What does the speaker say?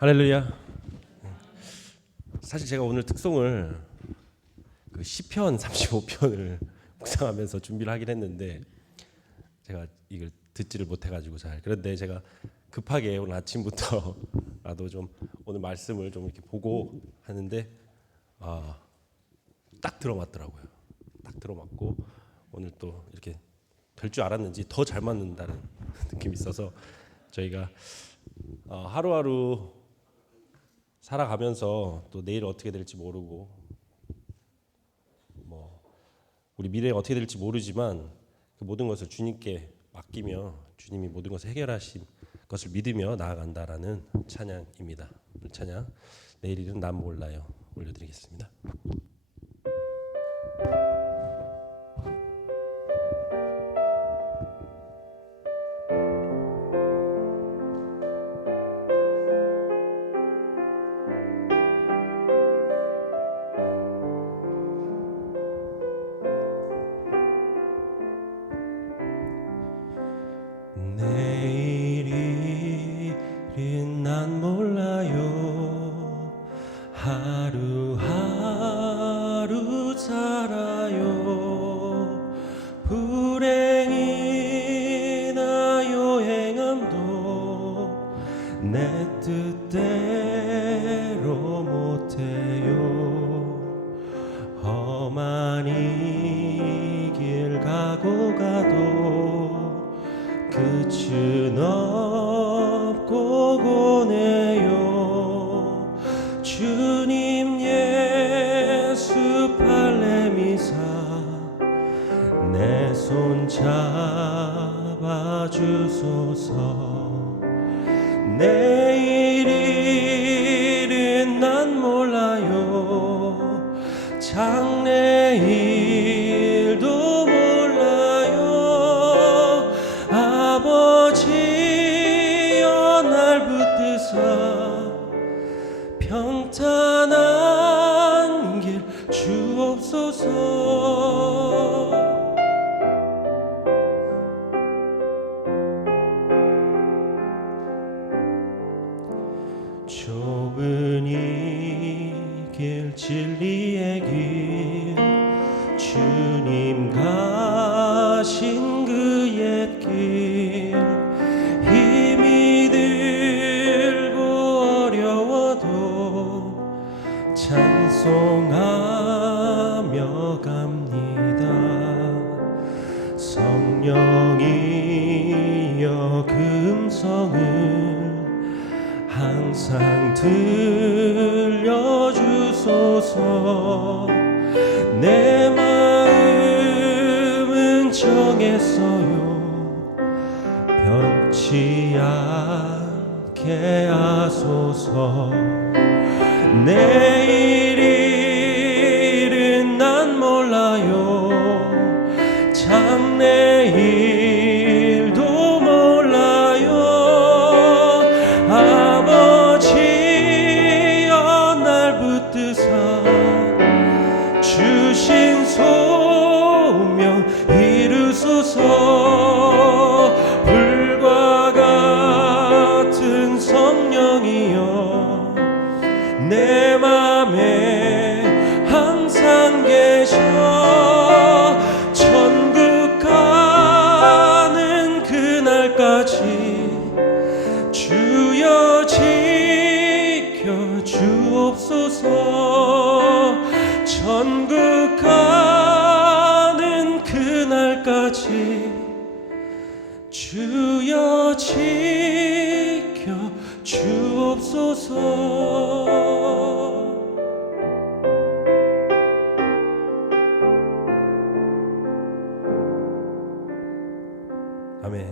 할렐루야. 사실 제가 오늘 특송을 그 시편 35편을 묵상하면서 준비를 하긴 했는데 제가 이걸 듣지를 못해 가지고 잘 그런데 제가 급하게 오늘 아침부터라도 좀 오늘 말씀을 좀 이렇게 보고 하는데 아 딱 들어맞더라고요. 딱 들어맞고 오늘 또 이렇게 될 줄 알았는지 더 잘 맞는다는 느낌이 있어서 저희가 어, 하루하루 살아가면서 또 내일 어떻게 될지 모르고 뭐 우리 미래가 어떻게 될지 모르지만 그 모든 것을 주님께 맡기며 주님이 모든 것을 해결하신 것을 믿으며 나아간다라는 찬양입니다. 찬양 내일은 난 몰라요 올려드리겠습니다. 끝은 없고 고네요. 주님 예수 팔레미사 내 손 잡아주소서. 내일일은 난 몰라요. 장 평탄한 길 주옵소서. 좁은 이 길 진리의 길 항상 들려주소서. 내 마음은 정했어요. 변치 않게 하소서. 내 주옵소서 천국 가는 그날까지 주여 지켜 주옵소서. 아멘